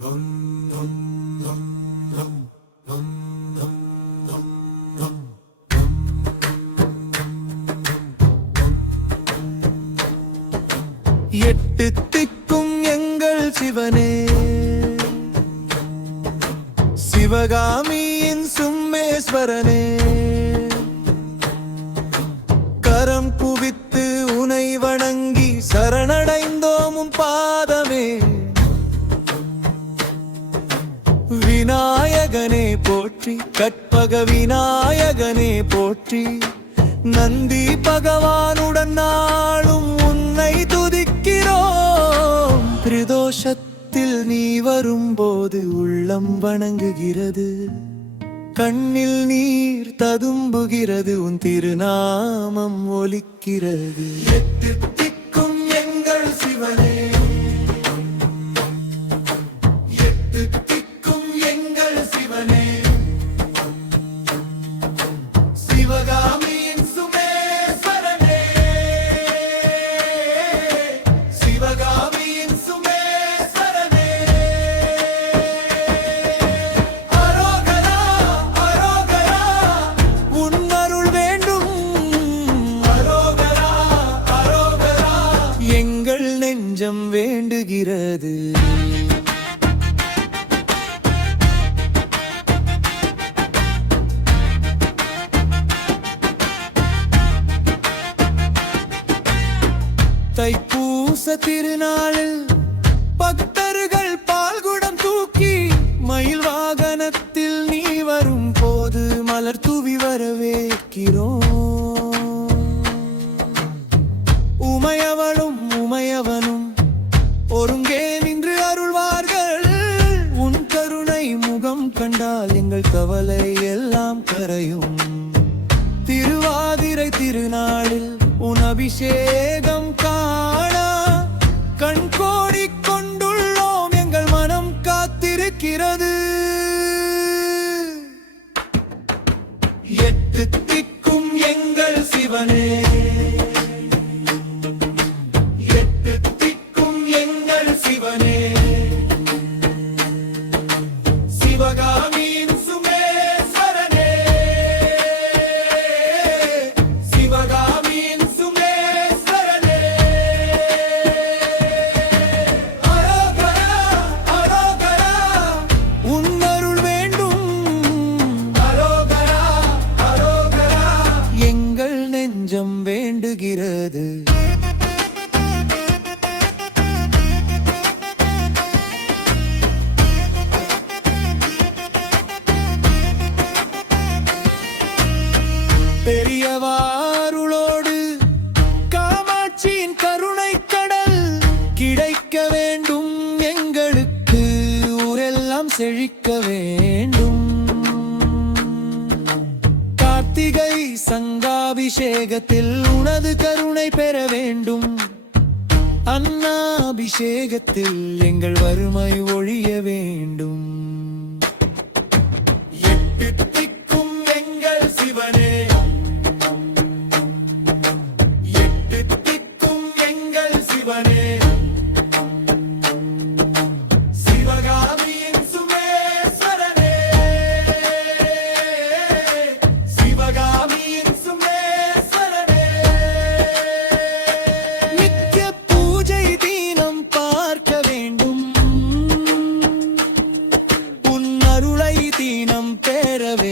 எட்டு திக்கும் எங்கள் சிவனே, சிவகாமியின் சும்மேஸ்வரனே, கரம் குவித்து உனை வணங்கி சரணடைந்தோமும் பாதமே. விநாயகனே போற்றி, கற்பக விநாயகனே போற்றி, நந்தி பகவானுடன் நாளும் உன்னை துதிக்கிறோம். பிரதோஷத்தில் நீ வரும்போது உள்ளம் வணங்குகிறது, கண்ணில் நீர் ததும்புகிறது, உன் திருநாமம் ஒலிக்கிறது. எட்டு திக்கும் எங்கள் சிவனே, எட்டு திக்கும் எங்கள் சிவனே, சிவகாமியின் சுமேஸ்வரனே, சிவகாமியின் சுமேஸ்வரனே. அரோகரா அரோகரா உன் அருள் வேண்டும், அரோகரா அரோகரா எங்கள் நெஞ்சம் வேண்டுகிறது. தைப்பூச திருநாளில் பக்தர்கள் பால்குடம் தூக்கி மயில் வாகனத்தில் நீ வரும் போது மலர் தூவி வரவேற்கிறோம். உமையவளும் உமையவனும் ஒருங்கே நின்று அருள்வார்கள், உன் கருணை முகம் கண்டால் எங்கள் கவலை எல்லாம் கரையும். திருவாதிரை திருநாளில் உன் அபிஷேகம் காண கண் கோடி கொண்டுள்ளோம், எங்கள் மனம் காத்திருக்கிறது. எட்டு திக்கும் எங்கள் சிவனே, எட்டு திக்கும் எங்கள் சிவனே, சிவகாமியின் சுமேஸ்வரனே, சிவகாமியின் சுமேஸ்வரனே. அரோகரா அரோகரா உன் அருள் வேண்டும், அரோகரா அரோகரா எங்கள் நெஞ்சம் வேண்டுகிறது. பெரியவாருளோடு காமாட்சியின் கருணை கடல் கிடைக்க வேண்டும், எங்களுக்கு ஊரெல்லாம் செழிக்க வேண்டும். கார்த்திகை சங்காபிஷேகத்தில் உனது கருணை பெற வேண்டும், அன்னாபிஷேகத்தில் எங்கள் வறுமை ஒழிய வேண்டும். எட்டு திக்கும் எங்கள் சிவனே, எட்டு திக்கும் எங்கள் சிவனே, சிவகாமியின் சுமேஸ்வரனே, சிவகாமியின் சுமேஸ்வரனே. நித்திய பூஜை தீனம் பார்க்க வேண்டும், உன் அருளை தீனம் பெற வேண்டும்.